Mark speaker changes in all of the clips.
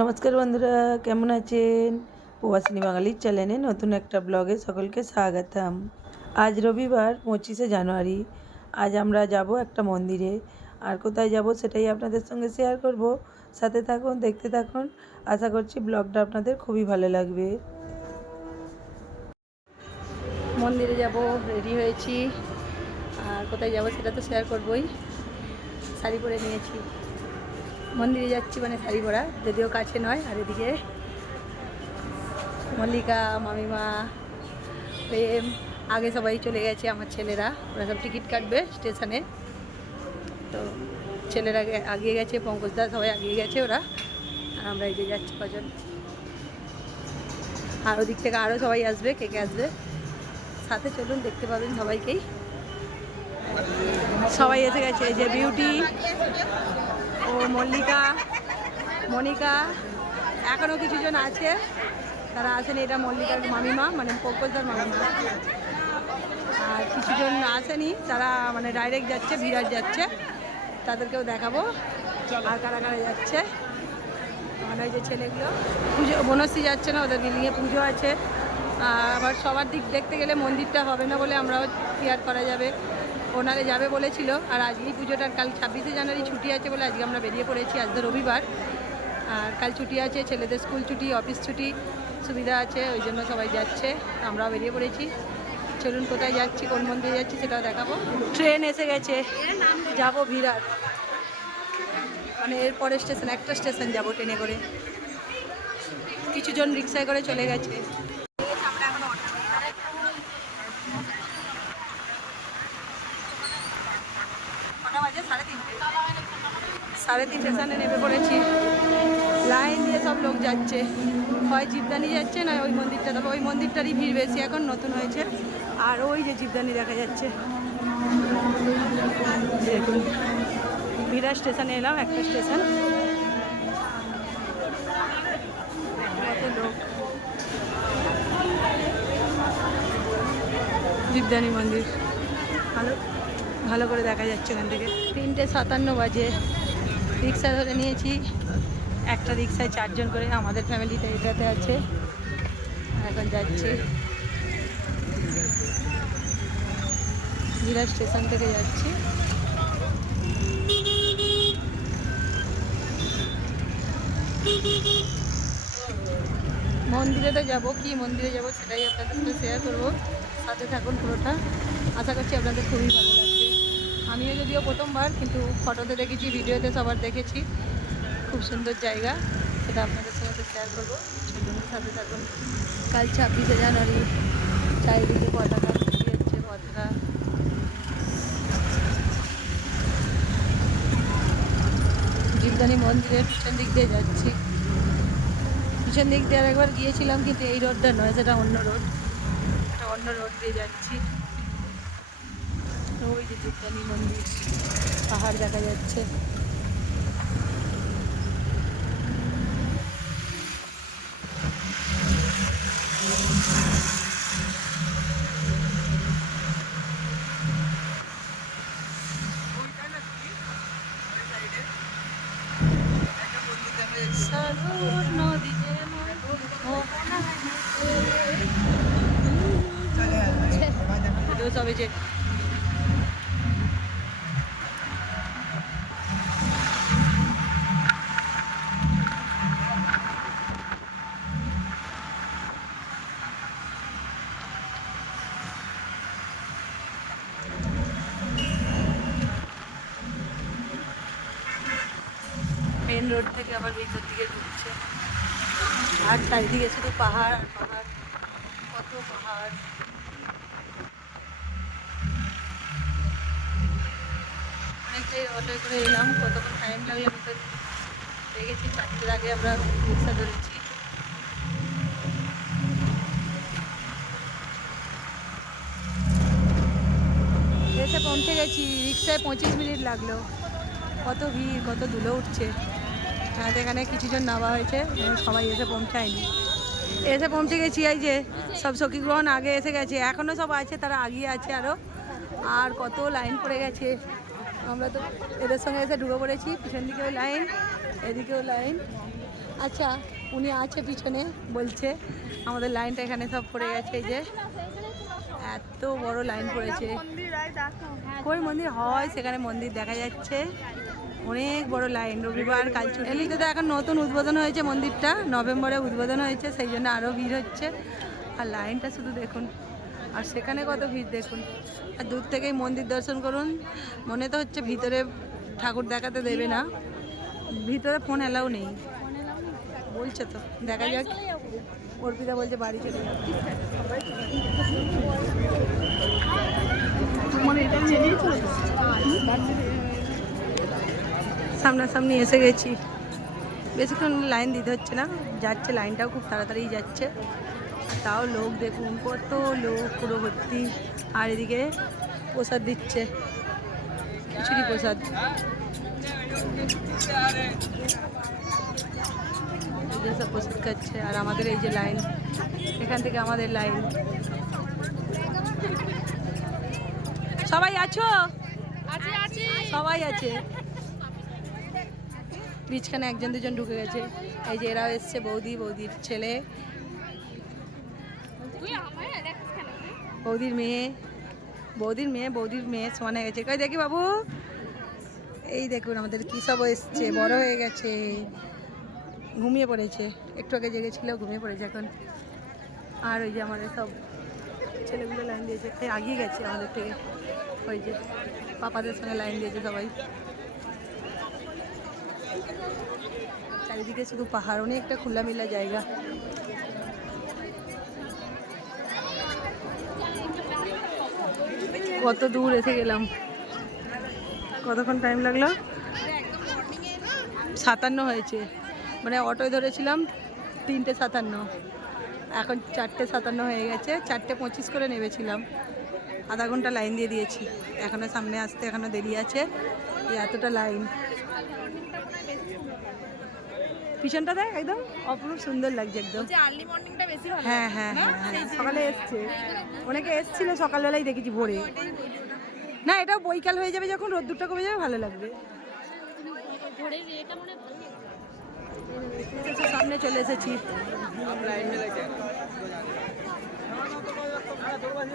Speaker 1: নমস্কার বন্ধুরা কেমন আছেন প্রবাসিনী বাঙালির চ্যানেলে নতুন একটা ব্লগে সকলকে স্বাগতম আজ রবিবার পঁচিশে জানুয়ারি আজ আমরা যাব একটা মন্দিরে আর কোথায় যাব সেটাই আপনাদের সঙ্গে শেয়ার করব সাথে থাকুন দেখতে থাকুন আশা করছি ব্লগটা আপনাদের খুবই ভালো লাগবে মন্দিরে যাব রেডি হয়েছি আর কোথায় যাব সেটা তো শেয়ার করবই শাড়ি পরে নিয়েছি মন্দিরে যাচ্ছি মানে শাড়ি পরা যদিও কাছে নয় আর এদিকে মল্লিকা মামিমা প্রেম আগে সবাই চলে গেছে আমার ছেলেরা ওরা সব টিকিট কাটবে স্টেশনে তো ছেলেরা আগিয়ে গেছে পঙ্কজদা সবাই আগিয়ে গেছে ওরা আর আমরা এগিয়ে যাচ্ছি কজন আর ওদিক থেকে আরও সবাই আসবে কে কে আসবে সাথে চলুন দেখতে পাবেন সবাইকেই সবাই এসে গেছে যে বিউটি মল্লিকা মনিকা এখনও কিছুজন আছে তারা আসেনি এটা মল্লিকার মামিমা মানে পঙ্কজদার মামিমা আর কিছুজন আসেনি তারা মানে ডাইরেক্ট যাচ্ছে বিরাট যাচ্ছে তাদেরকেও দেখাবো আর কারা কারা যাচ্ছে আমাদের যে ছেলেগুলো পুজো বনশ্রী যাচ্ছে না ওদের বিল্ডিংয়ে পুজো আছে আবার সবার দিক দেখতে গেলে মন্দিরটা হবে না বলে আমরাও ক্লিয়ার করা যাবে ওনারে যাবে বলেছিল আর আজকেই পুজোটার কাল ছাব্বিশে জানুয়ারি ছুটি আছে বলে আজকে আমরা বেরিয়ে পড়েছি আজ তো রবিবার আর কাল ছুটি আছে ছেলেদের স্কুল ছুটি অফিস ছুটি সুবিধা আছে ওই জন্য সবাই যাচ্ছে আমরাও বেরিয়ে পড়েছি চলুন কোথায় যাচ্ছি কোন মন্দিরে যাচ্ছি সেটাও দেখাবো ট্রেন এসে গেছে যাব ভিড়ার মানে এরপরে স্টেশন একটা স্টেশন যাব ট্রেনে করে কিছুজন রিক্সায় করে চলে গেছে সাড়ে তিন স্টেশনে নেমে পড়েছি লাইন দিয়ে সব লোক যাচ্ছে হয় জীবদানি যাচ্ছে না ওই মন্দিরটা তবে ওই মন্দিরটারই ভিড় বেশি এখন নতুন হয়েছে আর ওই যে জীবদানি দেখা যাচ্ছে দেখুন স্টেশনে এলাম একটা স্টেশন জীবদানি মন্দির ভালো ভালো করে দেখা যাচ্ছে এখান থেকে তিনটে সাতান্ন বাজে রিক্সা ধরে নিয়েছি একটা রিক্সায় চারজন করে আমাদের ফ্যামিলিতে এটাতে আছে এখন যাচ্ছি জিরা স্টেশন থেকে যাচ্ছি মন্দিরে তো যাবো কি মন্দিরে যাবো সেটাই আপনাদের সাথে শেয়ার করবো সাথে থাকুন পুরোটা আশা করছি আপনাদের খুবই ভালো লাগবে আমিও যদিও প্রথমবার কিন্তু ফটোতে দেখেছি ভিডিওতে সবার দেখেছি খুব সুন্দর জায়গা সেটা আপনাদের সাথে শেয়ার করবো সেজন্য সাথে থাকুন কাল ছাব্বিশে জানুয়ারি চারিদিকে পতাকা হচ্ছে পতাকা জীবদানি মন্দিরের পিছন দিক দিয়ে যাচ্ছি পিছন দিক দিয়ে আর একবার গিয়েছিলাম কিন্তু এই রোডটা নয় সেটা অন্য রোড অন্য রোড দিয়ে যাচ্ছি ওই যে যোগদানী মন্দির পাহাড় দেখা যাচ্ছে রোড থেকে আবার ভিতর দিকে ঢুকছে আর চারিদিকে শুধু পাহাড় আর পাহাড় কত পাহাড় অনেকটাই অটোয় করে এলাম কতক্ষণ টাইম লাগে আমি তো দেখেছি চারটের আগে আমরা রিক্সা ধরেছি এসে পৌঁছে গেছি রিক্সায় পঁচিশ মিনিট লাগলো কত ভিড় কত ধুলো উঠছে আমাদের এখানে কিছুজন নেওয়া হয়েছে সবাই এসে পৌঁছায়নি এসে পৌঁছে গেছি এই যে সব সখীগ্রহণ আগে এসে গেছে এখনও সব আছে তারা আগিয়ে আছে আরও আর কত লাইন পড়ে গেছে আমরা তো এদের সঙ্গে এসে ঢুকে পড়েছি পিছন দিকেও লাইন এদিকেও লাইন আচ্ছা উনি আছে পিছনে বলছে আমাদের লাইনটা এখানে সব পড়ে গেছে যে এত বড় লাইন পড়েছে কোন মন্দির হয় সেখানে মন্দির দেখা যাচ্ছে অনেক বড় লাইন রবিবার কাল ছুটি এমনিতে তো এখন নতুন উদ্বোধন হয়েছে মন্দিরটা নভেম্বরে উদ্বোধন হয়েছে সেই জন্য আরও ভিড় হচ্ছে আর লাইনটা শুধু দেখুন আর সেখানে কত ভিড় দেখুন আর দূর থেকেই মন্দির দর্শন করুন মনে তো হচ্ছে ভিতরে ঠাকুর দেখাতে দেবে না ভিতরে ফোন এলাও নেই বলছে তো দেখা যাক অর্পিতা বলছে বাড়ি চলে যাবে মানে সামনাসামনি এসে গেছি বেশিক্ষণ লাইন দিতে হচ্ছে না যাচ্ছে লাইনটাও খুব তাড়াতাড়ি যাচ্ছে তাও লোক দেখুন কত লোক পুরো ভর্তি আর এদিকে প্রসাদ দিচ্ছে খিচুড়ি প্রসাদ সব প্রসাদ খাচ্ছে আর আমাদের এই যে লাইন এখান থেকে আমাদের লাইন সবাই আছো সবাই আছে পিছখানে একজন দুজন ঢুকে গেছে এই যে এরাও এসছে বৌদি বৌদির ছেলে বৌদির মেয়ে বৌদির মেয়ে বৌদির মেয়ে সমান গেছে কই দেখি বাবু এই দেখুন আমাদের কী সব এসছে বড় হয়ে গেছে ঘুমিয়ে পড়েছে একটু আগে জেগেছিল ঘুমিয়ে পড়েছে এখন আর ওই যে আমাদের সব ছেলেগুলো লাইন দিয়েছে আগিয়ে গেছে আমাদের থেকে ওই যে পাপাদের সঙ্গে লাইন দিয়েছে সবাই চারিদিকে শুধু পাহাড় একটা খোলামেলা জায়গা কত দূর এসে গেলাম কতক্ষণ টাইম লাগলো সাতান্ন হয়েছে মানে অটোয় ধরেছিলাম তিনটে সাতান্ন এখন চারটে সাতান্ন হয়ে গেছে চারটে পঁচিশ করে নেবেছিলাম আধা ঘন্টা লাইন দিয়ে দিয়েছি এখনও সামনে আসতে এখনও দেরি আছে এই এতটা লাইন পিছনটা দেখ একদম অপরূপ
Speaker 2: সুন্দর লাগছে একদম হ্যাঁ
Speaker 1: হ্যাঁ, হ্যাঁ হ্যাঁ হ্যাঁ সকালে এসছে হ্যাঁ, অনেকে এসছিল সকালবেলাই দেখেছি ভোরে না এটাও বৈকাল হয়ে যাবে যখন রোদ্দুরটা কমে যাবে ভালো লাগবে আচ্ছা, সামনে চলে এসেছি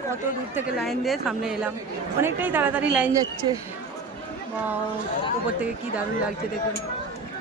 Speaker 1: কত দূর থেকে লাইন দিয়ে সামনে এলাম অনেকটাই তাড়াতাড়ি লাইন যাচ্ছে ওপর থেকে কি দারুণ লাগছে দেখুন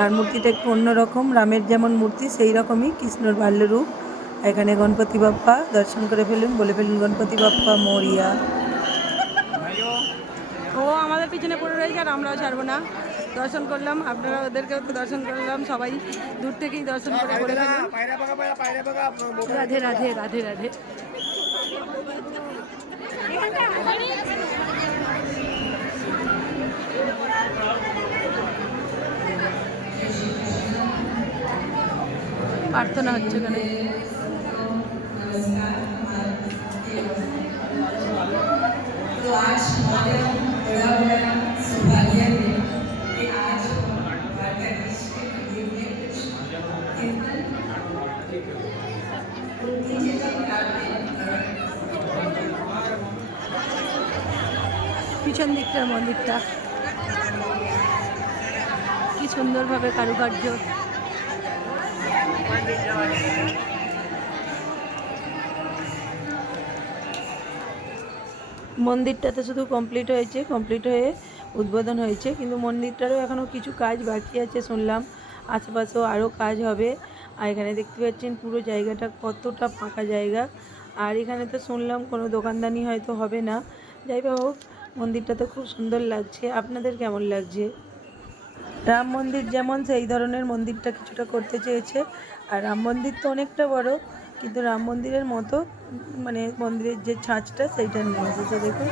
Speaker 1: আর মূর্তিটা একটু অন্যরকম রামের যেমন মূর্তি সেই রকমই কৃষ্ণর বাল্যরূপ এখানে গণপতি বাপ্পা দর্শন করে ফেলুন বলে ফেলুন গণপতি বাপ্পা মরিয়া ও আমাদের পিছনে পড়ে রয়েছে আর আমরাও ছাড়বো না দর্শন করলাম আপনারা ওদেরকেও দর্শন করলাম সবাই দূর থেকেই দর্শন করে করে রাধে রাধে রাধে রাধে প্রার্থনা হচ্ছে এখানে পিছন দিকটার মন্দিরটা কি সুন্দরভাবে কারুকার্য মন্দিরটা তো শুধু কমপ্লিট হয়েছে কমপ্লিট হয়ে উদ্বোধন হয়েছে কিন্তু মন্দিরটারও এখনও কিছু কাজ বাকি আছে শুনলাম আশেপাশেও আরও কাজ হবে আর এখানে দেখতে পাচ্ছেন পুরো জায়গাটা কতটা ফাঁকা জায়গা আর এখানে তো শুনলাম কোনো দোকানদানি হয়তো হবে না যাই হোক মন্দিরটা তো খুব সুন্দর লাগছে আপনাদের কেমন লাগছে রাম মন্দির যেমন সেই ধরনের মন্দিরটা কিছুটা করতে চেয়েছে আর রাম মন্দির তো অনেকটা বড় কিন্তু রাম মন্দিরের মতো মানে মন্দিরের যে ছাঁচটা সেইটা নিয়ে এসেছে দেখুন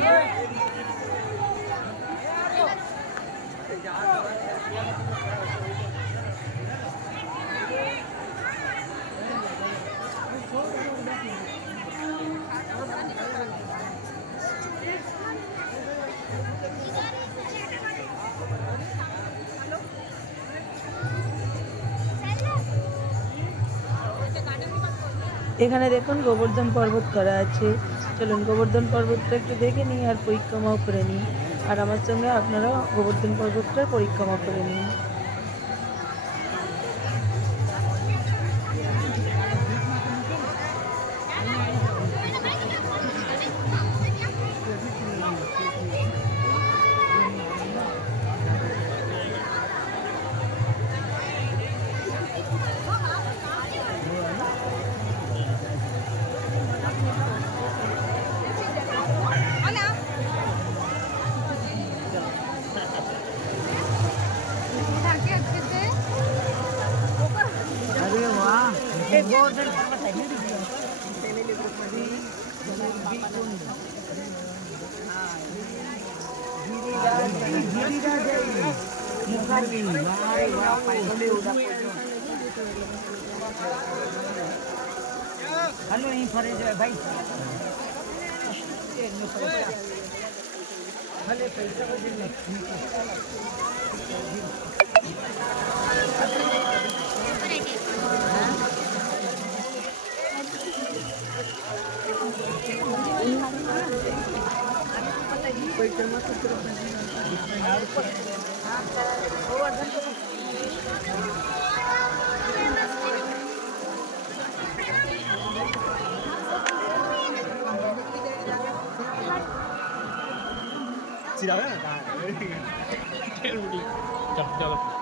Speaker 1: Yeah. এখানে দেখুন গোবর্ধন পর্বত করা আছে চলুন গোবর্ধন পর্বতটা একটু দেখে নিই আর পরিক্রমাও করে নিই আর আমার সঙ্গে আপনারা গোবর্ধন পর্বতটার পরিক্রমা করে নিন હલો અહીં ફરે છે ભાઈ ભલે પૈસા બધી চিরা না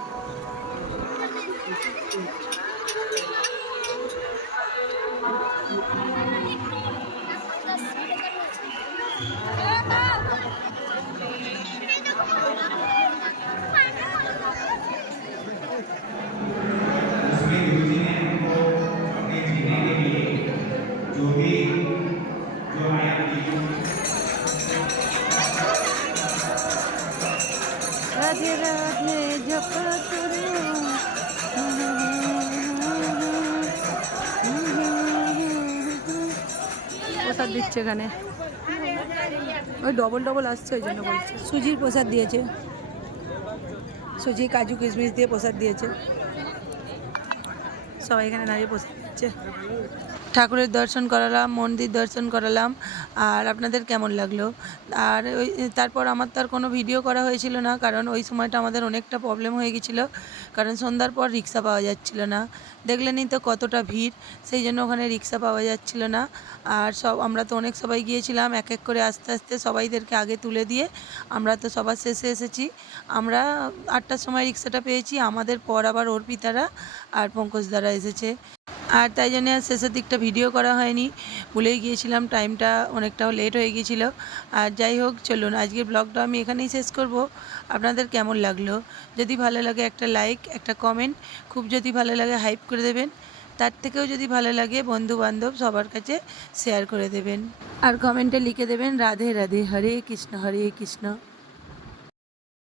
Speaker 1: রাধে রাধে জপ করে প্রসাদ দিচ্ছে এখানে ওই ডবল ডবল আসছে ওই জন্য বলছে সুজির প্রসাদ দিয়েছে সুজি কাজু কিশমিশ দিয়ে প্রসাদ দিয়েছে সবাই এখানে দাঁড়িয়ে প্রসাদ দিচ্ছে ঠাকুরের দর্শন করালাম মন্দির দর্শন করালাম আর আপনাদের কেমন লাগলো আর ওই তারপর আমার তো আর কোনো ভিডিও করা হয়েছিল না কারণ ওই সময়টা আমাদের অনেকটা প্রবলেম হয়ে গেছিলো কারণ সন্ধ্যার পর রিক্সা পাওয়া যাচ্ছিল না দেখলেনই তো কতটা ভিড় সেই জন্য ওখানে রিক্সা পাওয়া যাচ্ছিল না আর সব আমরা তো অনেক সবাই গিয়েছিলাম এক এক করে আস্তে আস্তে সবাইদেরকে আগে তুলে দিয়ে আমরা তো সবার শেষে এসেছি আমরা আটটার সময় রিক্সাটা পেয়েছি আমাদের পর আবার অর্পিতারা আর পঙ্কজ দ্বারা এসেছে আর তাই জন্য আর শেষের দিকটা ভিডিও করা হয়নি ভুলেই গিয়েছিলাম টাইমটা অনেকটাও লেট হয়ে গিয়েছিল আর যাই হোক চলুন আজকের ব্লগটা আমি এখানেই শেষ করব আপনাদের কেমন লাগলো যদি ভালো লাগে একটা লাইক একটা কমেন্ট খুব যদি ভালো লাগে হাইপ করে দেবেন তার থেকেও যদি ভালো লাগে বন্ধু বান্ধব সবার কাছে শেয়ার করে দেবেন আর কমেন্টে লিখে দেবেন রাধে রাধে হরে কৃষ্ণ হরে কৃষ্ণ